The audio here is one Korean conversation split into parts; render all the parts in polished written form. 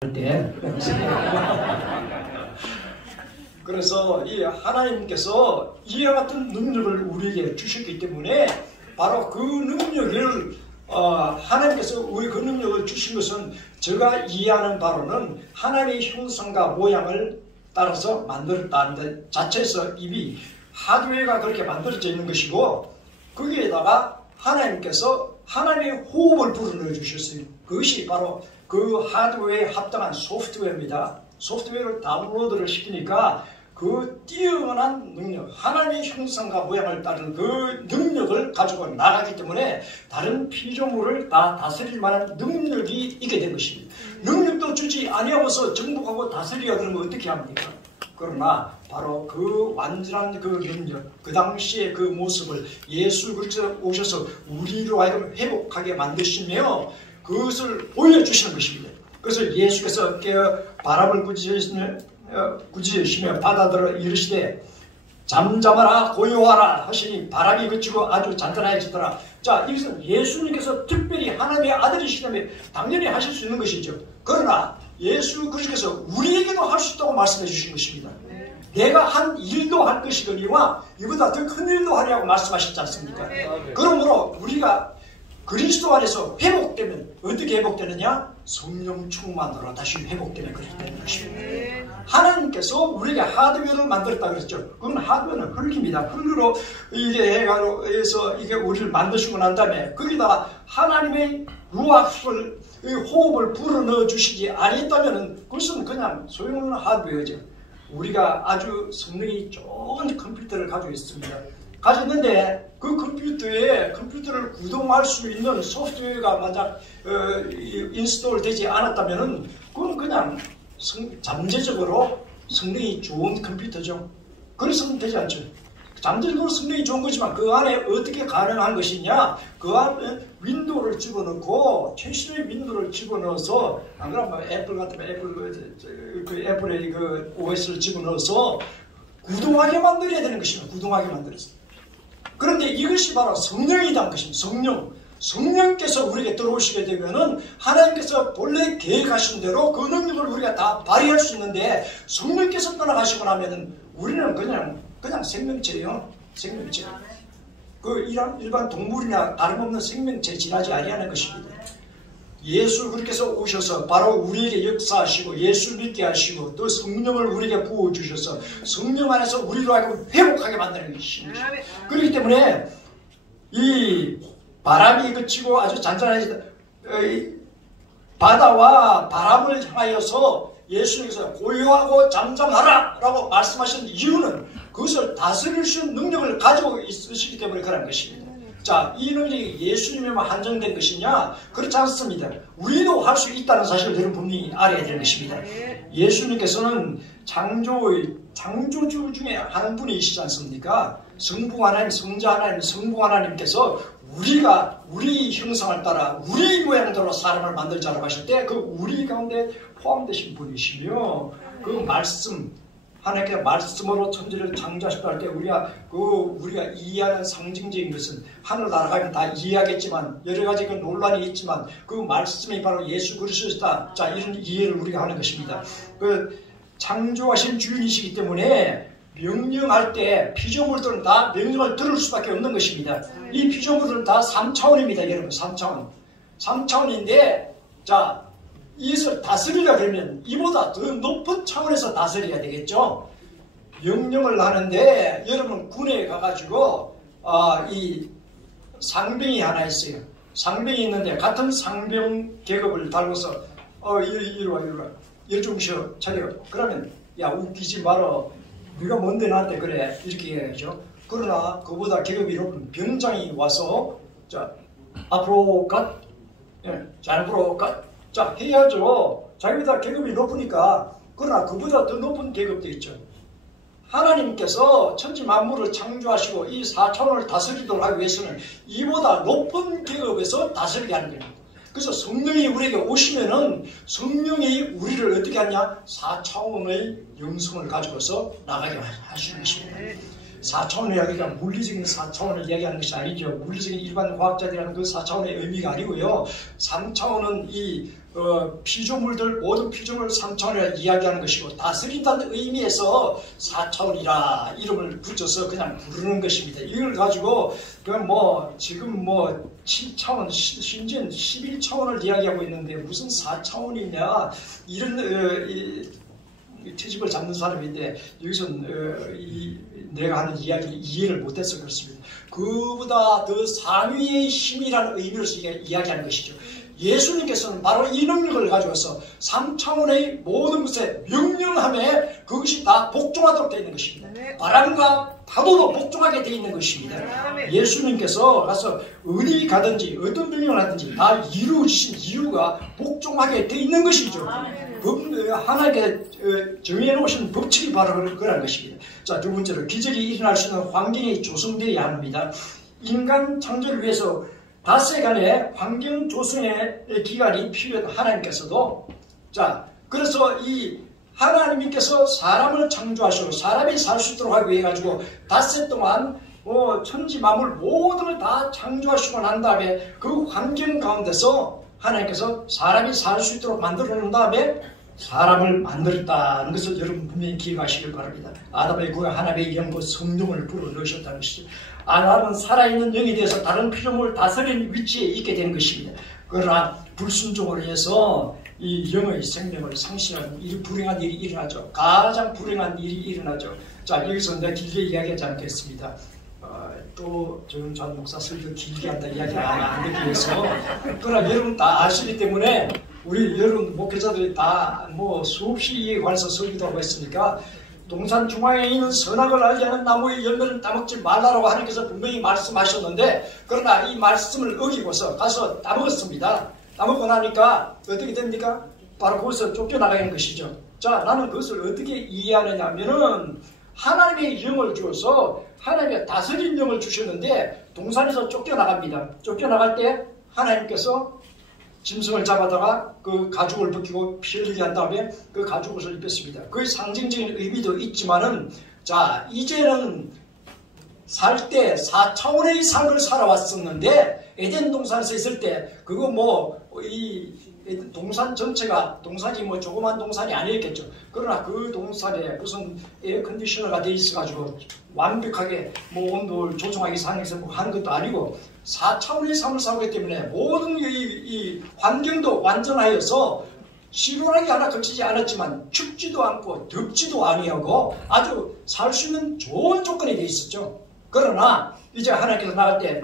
때 그래서 이 하나님께서 이와 같은 능력을 우리에게 주셨기 때문에 바로 그 능력을 하나님께서 우리 그 능력을 주신 것은 제가 이해하는 바로는 하나님의 형상과 모양을 따라서 만들었다는 데 자체에서 이미 하드웨어가 그렇게 만들어져 있는 것이고, 거기에다가 하나님께서 하나님의 호흡을 불어넣어 주셨어요. 그것이 바로 그 하드웨어에 합당한 소프트웨어입니다. 소프트웨어를 다운로드를 시키니까 그 뛰어난 능력, 하나님의 형상과 모양을 따르는 그 능력을 가지고 나가기 때문에 다른 피조물을 다 다스릴 만한 능력이 있게 된 것입니다. 능력도 주지 아니하고서 정복하고 다스리려 그러면 어떻게 합니까? 그러나 바로 그 완전한 그 능력, 그 당시의 그 모습을 예수 그리스도께서 오셔서 우리로 하여금 회복하게 만드시며 그것을 보여주시는 것입니다. 그래서 예수께서 바람을 꾸짖으시며 바다들을 이르시되 잠잠하라 고요하라 하시니 바람이 그치고 아주 잔잔해지더라. 자, 이것은 예수님께서 특별히 하나님의 아들이시다면 당연히 하실 수 있는 것이죠. 그러나 예수 그리스도께서 우리에게도 할 수 있다고 말씀해 주신 것입니다. 내가 한 일도 할 것이거니와 이보다 더 큰 일도 하리라고 말씀하셨지 않습니까? 그러므로 우리가 그리스도 안에서 회복되면 어떻게 회복되느냐? 성령 충만으로 다시 회복되면 그렇게 되는 것입니다. 하나님께서 우리에게 하드웨어를 만들었다 그랬죠. 그건 하드웨어는 흙입니다. 흙으로 이게 해서 이게 우리를 만드시고 난 다음에 거기다가 하나님의 루아흐를 호흡을 불어넣어 주시지 아니했다면 그것은 그냥 소용없는 하드웨어죠. 우리가 아주 성능이 좋은 컴퓨터를 가지고 있습니다. 가졌는데 그 컴퓨터를 구동할 수 있는 소프트웨어가 만약 인스톨 되지 않았다면 그건 그냥 잠재적으로 성능이 좋은 컴퓨터죠. 그래서는 되지 않죠. 잠재적으로 성능이 좋은 거지만 그 안에 어떻게 가능한 것이냐? 그 안에 윈도우를 집어넣고 최신의 윈도우를 집어넣어서 안 그러면 애플 같으면 애플의 그 OS를 집어넣어서 구동하게 만들어야 되는 것입니다. 구동하게 만들어서. 그런데 이것이 바로 성령이란 것입니다. 성령께서 우리에게 들어오시게 되면은 하나님께서 본래 계획하신 대로 그 능력을 우리가 다 발휘할 수 있는데 성령께서 떠나가시고 나면은 우리는 그냥 생명체예요. 생명체. 그 일반 동물이나 다름없는 생명체 지나지 아니하는 것입니다. 예수 그리스도께서 오셔서 바로 우리에게 역사하시고 예수 믿게 하시고 또 성령을 우리에게 부어주셔서 성령 안에서 우리로 하여금 회복하게 만드는 것입니다. 그렇기 때문에 이 바람이 그치고 아주 잔잔해진 바다와 바람을 향하여서 예수님께서 고요하고 잠잠하라 라고 말씀하신 이유는 그것을 다스릴 수 있는 능력을 가지고 있으시기 때문에 그런 것입니다. 자, 이 능력이 예수님에만 한정된 것이냐? 그렇지 않습니다. 우리도 할 수 있다는 사실을 여러분 분명히 알아야 되는 것입니다. 예수님께서는 창조주 중에 한 분이시지 않습니까? 성부 하나님, 성자 하나님, 성부 하나님께서 우리 형상을 따라 우리 모양대로 사람을 만들자라고 하실 때 그 우리 가운데 포함되신 분이시며 그 말씀, 하나님께서 말씀으로 천지를 창조하셨다 할 때 우리가 이해하는 상징적인 것은 하늘나라 가면 다 이해하겠지만 여러 가지 그 논란이 있지만 그 말씀이 바로 예수 그리스도다. 자, 이런 이해를 우리가 하는 것입니다. 그 창조하신 주인이시기 때문에 명령할 때 피조물들은 다 명령을 들을 수밖에 없는 것입니다. 이 피조물들은 다 3차원입니다. 여러분 3차원. 3차원인데 자, 이것을 다스리라 그러면 이보다 더 높은 차원에서 다스려야 되겠죠. 명령을 하는데 여러분 군에 가가지고 이 상병이 하나 있어요. 상병이 있는데 같은 상병 계급을 달고서 이리 와 이리 좀 쉬어 차려. 그러면 야 웃기지 마라. 네가 뭔데 나한테 그래 이렇게 해야죠. 그러나 그보다 계급이 높은 병장이 와서 자 앞으로 가, 자 앞으로 가. 자, 해야죠. 자기보다 계급이 높으니까. 그러나 그보다 더 높은 계급도 있죠. 하나님께서 천지 만물을 창조하시고 이 4차원을 다스리도록 하기 위해서는 이보다 높은 계급에서 다스리게 하는 겁니다. 그래서 성령이 우리에게 오시면은 성령이 우리를 어떻게 하냐? 4차원의 영성을 가지고서 나가게 하시는 것입니다. 4차원의 이야기가 물리적인 4차원을 이야기하는 것이 아니죠. 물리적인 일반 과학자들이 하는 그 4차원의 의미가 아니고요. 3차원은 이 피조물들 모든 피조물 3차원이라 이야기하는 것이고 다스린다는 의미에서 4차원이라 이름을 붙여서 그냥 부르는 것입니다. 이걸 가지고 그냥 지금 7차원 심지어 11차원을 이야기하고 있는데 무슨 4차원이냐 이런 트집을 잡는 사람인데 여기서 내가 하는 이야기를 이해를 못해서 그렇습니다. 그보다 더 상위의 힘이라는 의미로서 이야기하는 것이죠. 예수님께서는 바로 이 능력을 가지고서 3차원의 모든 것에 명령함에 그것이 다 복종하도록 되어 있는 것입니다. 바람과 파도도 복종하게 되어 있는 것입니다. 예수님께서 가서 어디 가든지 어떤 명령을 하든지 다 이루어지신 이유가 복종하게 되어 있는 것이죠. 하나님께 정해 놓으신 법칙이 바로 그런 것입니다. 자, 두 번째로 기적이 일어날 수 있는 환경이 조성되어야 합니다. 인간 창조를 위해서 닷새간의 환경 조성의 기간이 필요한 하나님께서도 그래서 이 하나님께서 사람을 창조하시고 사람이 살 수 있도록 하기 위해 가지고 닷새 동안 천지 만물 모든 걸 다 창조하시고 난 다음에 그 환경 가운데서 하나님께서 사람이 살 수 있도록 만들어 놓은 다음에 사람을 만들었다는 것을 여러분 분명히 기억하시길 바랍니다. 아담의 구에 하나님의 영과 성령을 불어넣으셨다는 것이죠. 아담은 살아있는 영이 되어서 다른 피조물을 다스리는 위치에 있게 된 것입니다. 그러나 불순종으로 해서 이 영의 생명을 상실하는 불행한 일이 일어나죠. 가장 불행한 일이 일어나죠. 자, 여기서 내가 길게 이야기하지 않겠습니다. 또 저는 전 목사 설교 길게 한다 이야기 안 듣기 위해서 그러나 여러분 다 아시기 때문에 우리 여러분 목회자들이 다 수없이 관해서 설교도 하고 있으니까 동산 중앙에 있는 선악을 알게 하는 나무의 열매를 따먹지 말라라고 하나님께서 분명히 말씀하셨는데 그러나 이 말씀을 어기고서 가서 따먹었습니다. 따먹고 나니까 어떻게 됩니까? 바로 거기서 쫓겨나가는 것이죠. 자, 나는 그것을 어떻게 이해하느냐 하면은 하나님의 영을 주어서 하나님의 다스린 영을 주셨는데 동산에서 쫓겨나갑니다. 쫓겨나갈 때 하나님께서 짐승을 잡아다가 그 가죽을 벗기고 피 흘리게 한 다음에 그 가죽옷을 입혔습니다. 그 상징적인 의미도 있지만은 자, 이제는 살 때 4차원의 삶을 살아왔었는데 에덴 동산에서 있을 때 그거 이 동산 전체가 동산이 조그만 동산이 아니었겠죠. 그러나 그 동산에 무슨 에어컨디셔너가 돼 있어가지고 완벽하게 온도를 조정하기 상해서 하는 것도 아니고 4차원의 삶을 살기 때문에 모든 이 환경도 완전하여서 시원하게 하나 걸치지 않았지만 춥지도 않고 덥지도 아니하고 아주 살 수 있는 좋은 조건이 돼 있었죠. 그러나 이제 하나님께서 나갈 때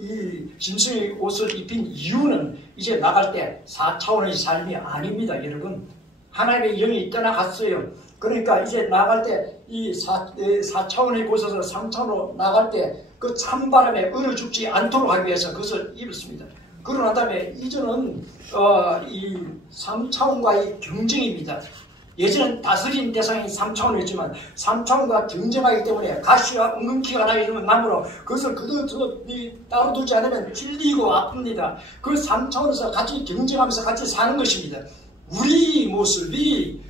이 짐승의 옷을 입힌 이유는 이제 나갈 때 4차원의 삶이 아닙니다. 여러분 하나님의 영이 떠나갔어요. 그러니까 이제 나갈 때 이 4차원의 곳에서 3차원으로 나갈 때 그 찬바람에 얼어 죽지 않도록 하기 위해서 그것을 입었습니다. 그러고 난 다음에 이제는 이 3차원과의 경쟁입니다. 예전엔 다스린 대상이 3차원이었지만 3차원과 경쟁하기 때문에 가시와 엉겅퀴가 나 이러면 나무로 그것을 따로 두지 않으면 찔리고 아픕니다. 그 3차원에서 같이 경쟁하면서 같이 사는 것입니다. 우리 모습이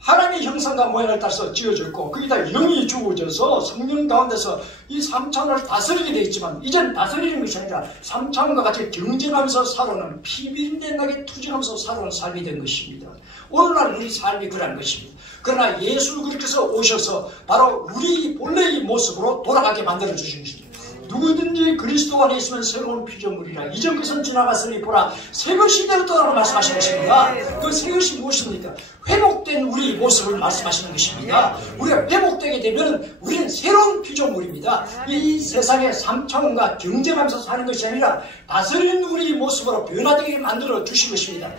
하나님의 형상과 모양을 따라서 지어졌고 거기다 영이 주어져서 성령 가운데서 이 3차원을 다스리게 되어 있지만 이젠 다스리는 것이 아니라 3차원과 같이 경쟁하면서 살아오는 피비린내나게 투쟁하면서 살아오는 삶이 된 것입니다. 오늘날 우리 삶이 그런 것입니다. 그러나 예수 그리스도께서 오셔서 바로 우리 본래의 모습으로 돌아가게 만들어 주신 것입니다. 누구든지 그리스도 안에 있으면 새로운 피조물이라 이전 것은 지나갔으니 보라 새 것이 되었다고 말씀하신 것입니다. 그 새 것이 무엇입니까? 회복된 우리 모습을 말씀하시는 것입니다. 우리가 회복되게 되면 우리는 새로운 피조물입니다. 이 세상의 3차원과 경쟁하면서 사는 것이 아니라 다스리는 우리 모습으로 변화되게 만들어 주신 것입니다.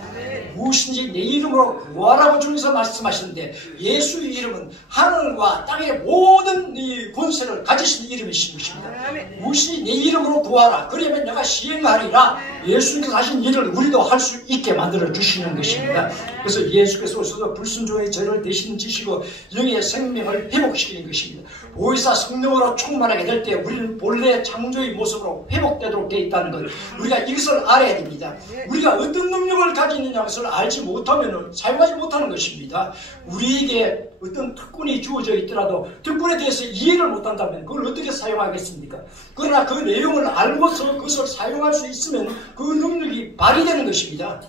무엇인지 내 이름으로 구하라고 주님께서 말씀하시는데 예수의 이름은 하늘과 땅의 모든 이 권세를 가지신 이름이신 것입니다. 무엇인지 내 이름으로 구하라. 그러면 내가 시행하리라. 예수님께서 하신 일을 우리도 할 수 있게 만들어 주시는 것입니다. 그래서 예수께서 오셔서 불순종의 죄를 대신 지시고 영의 생명을 회복시키는 것입니다. 보혜사 성령으로 충만하게 될 때 우리는 본래 창조의 모습으로 회복되도록 되어 있다는 것 우리가 이것을 알아야 됩니다. 우리가 어떤 능력을 가지고 있느냐 것을 알지 못하면 사용하지 못하는 것입니다. 우리에게 어떤 특권이 주어져 있더라도 특권에 대해서 이해를 못한다면 그걸 어떻게 사용하겠습니까? 그러나 그 내용을 알고서 그것을 사용할 수 있으면 그 능력이 발휘되는 것입니다.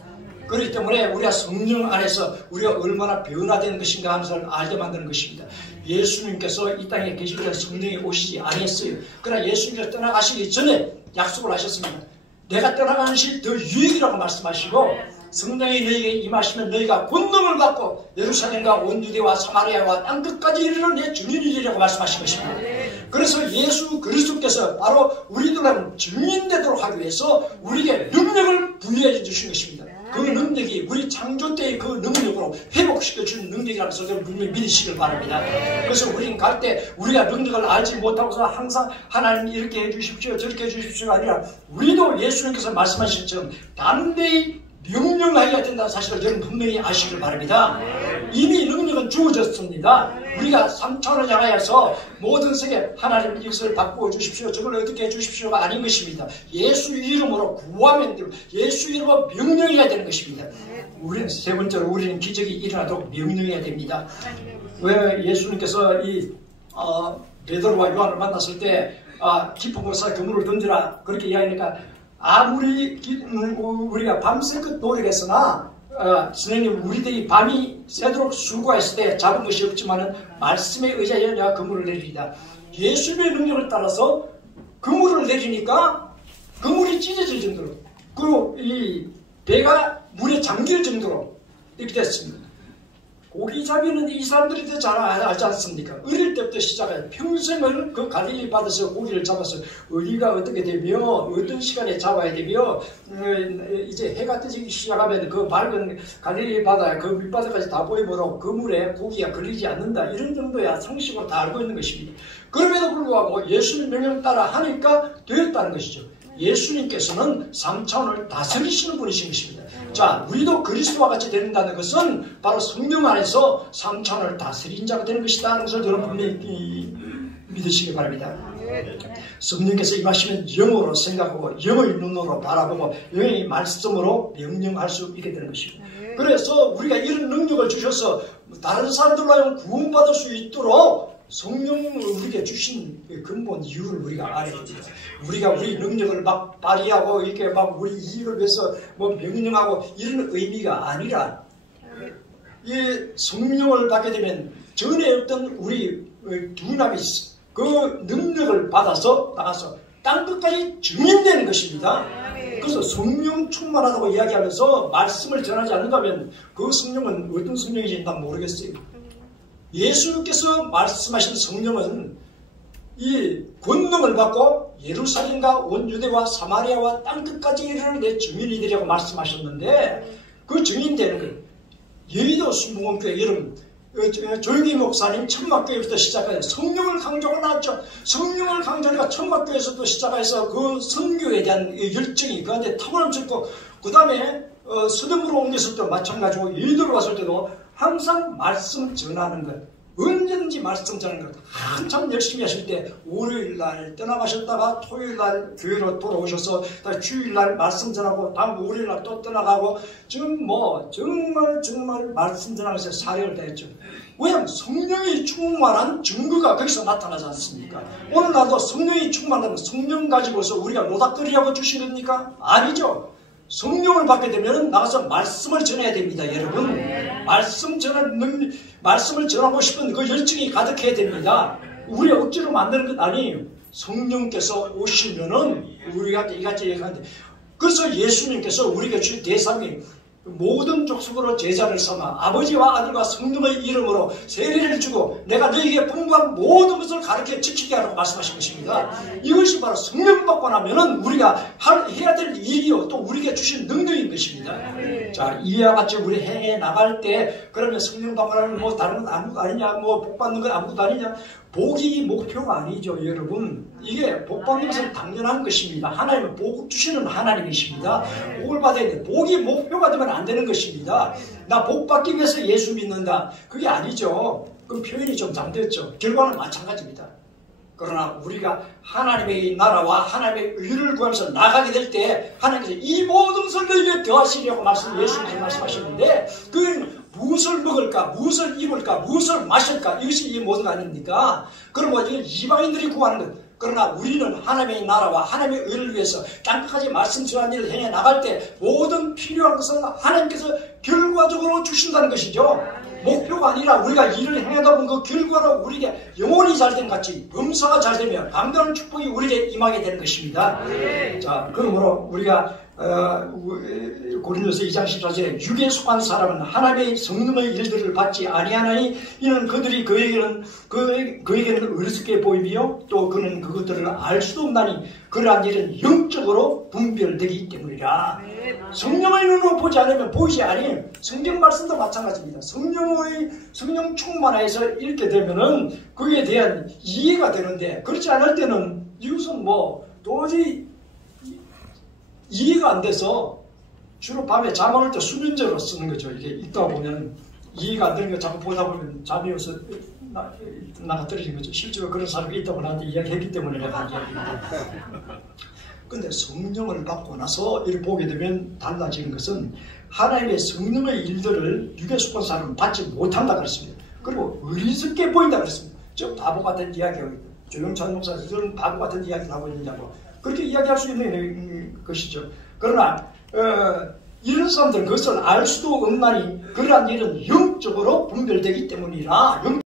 그렇기 때문에 우리가 성령 안에서 우리가 얼마나 변화되는 것인가 하는 것을 알게 만드는 것입니다. 예수님께서 이 땅에 계실 때 성령이 오시지 아니했어요. 그러나 예수님께서 떠나가시기 전에 약속을 하셨습니다. 내가 떠나가는 것이 더 유익이라고 말씀하시고 성령이 너희에게 임하시면 너희가 권능을 받고 예루살렘과 온 유대와 사마리아와 땅끝까지 이르러 내 증인이 되리라고 말씀하신 것입니다. 그래서 예수 그리스도께서 바로 우리들은 증인 되도록 하기 위해서 우리에게 능력을 부여해 주신 것입니다. 그 능력이 우리 창조 때의 그 능력으로 회복시켜주는 능력이라는 것을 분명히 믿으시길 바랍니다. 그래서 우리는 갈 때 우리가 능력을 알지 못하고서 항상 하나님 이렇게 해주십시오 저렇게 해주십시오가 아니라 우리도 예수님께서 말씀하신 것처럼 담대히 명령하여야 된다는 사실을 여러분 분명히 아시길 바랍니다. 이미 능력은 주어졌습니다. 우리가 3차원을 향하여서 모든 세계 하나님 이것을 바꾸어 주십시오 저걸 어떻게 해주십시오가 아닌 것입니다. 예수 이름으로 구하면 되고 예수 이름으로 명령해야 되는 것입니다. 우리는 세 번째로 우리는 기적이 일어나도록 명령해야 됩니다. 왜 예수님께서 이 베드로와 요한을 만났을 때 깊은 곳에 그물을 던지라 그렇게 이야기하니까 아무리 우리가 밤새껏 노력했으나 선생님 우리들이 밤이 새도록 수고했을 때 잡은 것이 없지만은 말씀에 의지하여 내가 그물을 내리리다. 예수님의 능력을 따라서 그물을 내리니까 그물이 찢어질 정도로 그리고 이 배가 물에 잠길 정도로 이렇게 됐습니다. 고기잡이는 이 사람들이 더 잘 알지 않습니까? 어릴 때부터 시작해요. 평생을 그 갈릴리 바다에서 고기를 잡아서 어디가 어떻게 되며 어떤 시간에 잡아야 되며 이제 해가 뜨기 시작하면 그 맑은 갈릴리 바다 그 밑바닥까지 다 보이므로 그 물에 고기가 걸리지 않는다. 이런 정도야 상식으로 다 알고 있는 것입니다. 그럼에도 불구하고 예수님 명령을 따라 하니까 되었다는 것이죠. 예수님께서는 3차원을 다스리시는 분이신 것입니다. 자, 우리도 그리스도와 같이 된다는 것은 바로 성령 안에서 3차원을 다스린 자가 되는 것이다 하는 것을 여러분 분명히 믿으시기 바랍니다. 성령께서 임하시면 영으로 생각하고 영의 눈으로 바라보고 영의 말씀으로 명령할 수 있게 되는 것입니다. 그래서 우리가 이런 능력을 주셔서 다른 사람들로 하여금 구원받을 수 있도록 성령을 우리에게 주신 근본 이유를 우리가 알아야 됩니다. 우리가 우리 능력을 막 발휘하고 이렇게 막 우리 이익을 위해서 뭐 명령하고 이런 의미가 아니라 이 성령을 받게 되면 전에 없던 우리 두나미스 그 능력을 받아서 나가서 땅끝까지 증인되는 것입니다. 그래서 성령 충만하다고 이야기하면서 말씀을 전하지 않는다면 그 성령은 어떤 성령인지 난 모르겠어요. 예수님께서 말씀하신 성령은 이 권능을 받고 예루살렘과 온 유대와 사마리아와 땅끝까지 이르러 내 증인이 되라고 말씀하셨는데 그 증인되는 것 여의도 순복음교회 여러분 조용기 목사님 천막교회부터 시작해서 성령을 강조하고 나왔죠. 성령을 강조하니까 천막교회에서도 시작해서 그 선교에 대한 열정이 그한테 타고넘쳤고 그 다음에 서점으로 옮겼을 때도 마찬가지고 여의도로 왔을 때도 항상 말씀 전하는 것 언제든지 말씀 전하는 것 한참 열심히 하실 때 월요일날 떠나가셨다가 토요일날 교회로 돌아오셔서 주일날 말씀 전하고 다음 월요일날 또 떠나가고 지금 뭐 정말 말씀 전하면서 사력을 다했죠. 왜냐하면 성령이 충만한 증거가 거기서 나타나지 않습니까? 오늘 나도 성령이 충만하면 성령 가지고서 우리가 노닥거리라고 주신 겁니까? 아니죠. 성령을 받게 되면 나가서 말씀을 전해야 됩니다, 여러분. 말씀을 전하고 싶은 그 열정이 가득해야 됩니다. 우리 억지로 만드는 것 아니에요. 성령께서 오시면은 우리가 이같이 얘기하는데 그래서 예수님께서 우리에게 주신 대상이 모든 족속으로 제자를 삼아 아버지와 아들과 성령의 이름으로 세례를 주고 내가 너희에게 분부한 모든 것을 가르쳐 지키게 하라고 말씀하신 것입니다. 이것이 바로 성령 받고 나면은 우리가 해야 될 일이요 또 우리에게 주신 능력인 것입니다. 자, 이와 같이 우리 행해 나갈 때 그러면 성령 받고 나면 뭐 다른 건 아무것도 아니냐 뭐 복 받는 건 아무것도 아니냐 복이 목표가 아니죠, 여러분. 이게 복 받는 것은 당연한 것입니다. 하나님은 복 주시는 하나님이십니다. 복을 받아야 돼. 복이 목표가 되면 안 되는 것입니다. 나 복 받기 위해서 예수 믿는다. 그게 아니죠. 그 표현이 좀 잘못됐죠. 결과는 마찬가지입니다. 그러나 우리가 하나님의 나라와 하나님의 의를 구하면서 나가게 될 때 하나님께서 이 모든 것을 너희에게 더하시려고 예수님께서 말씀하셨는데 그 무엇을 먹을까, 무엇을 입을까, 무엇을 마실까 이것이 이 모든 거 아닙니까? 그럼 뭐 이방인들이 구하는 것 그러나 우리는 하나님의 나라와 하나님의 의를 위해서 땅끝까지 말씀 전한 일을 행해 나갈 때 모든 필요한 것은 하나님께서 결과적으로 주신다는 것이죠. 목표가 아니라 우리가 일을 행하다 보면 그 결과로 우리에게 영혼이 잘된 같이 범사가 잘 되면 강건한 축복이 우리에게 임하게 되는 것입니다. 자, 그러므로 우리가 고린도서 2장 14절에 육에 속한 사람은 하나님의 성령의 일들을 받지 아니하나니 이는 그들이 그에게는 어리석게 보이며 또 그는 그것들을 알 수도 없나니 그러한 일은 영적으로 분별되기 때문이라. 성령의 눈으로 보지 않으면 보이지 아니에요. 성경 말씀도 마찬가지입니다. 성령 충만해서 읽게 되면은 그에 대한 이해가 되는데 그렇지 않을 때는 이것은 뭐 도저히 이해가 안 돼서 주로 밤에 잠 안 올 때 수면제로 쓰는 거죠. 이게 읽다 보면 이해가 안 되는 거 자꾸 보다 보면 잠이 와서 나가 떨어지는 거죠. 실제로 그런 사람이 있다고 나한테 이야기했기 때문에 내가 한 이야기입니다. 근데 성령을 받고 나서 이를 보게 되면 달라지는 것은 하나님의 성령의 일들을 육에 속한 사람은 받지 못한다 그랬습니다. 그리고 어리석게 보인다 그랬습니다. 저 바보 같은 이야기하고 있다. 조영찬 목사님 저는 바보 같은 이야기를 하고 있느냐고 그렇게 이야기할 수 있는 것이죠. 그러나 이런 사람들은 그것을 알 수도 없나니 그러한 일은 영적으로 분별되기 때문이라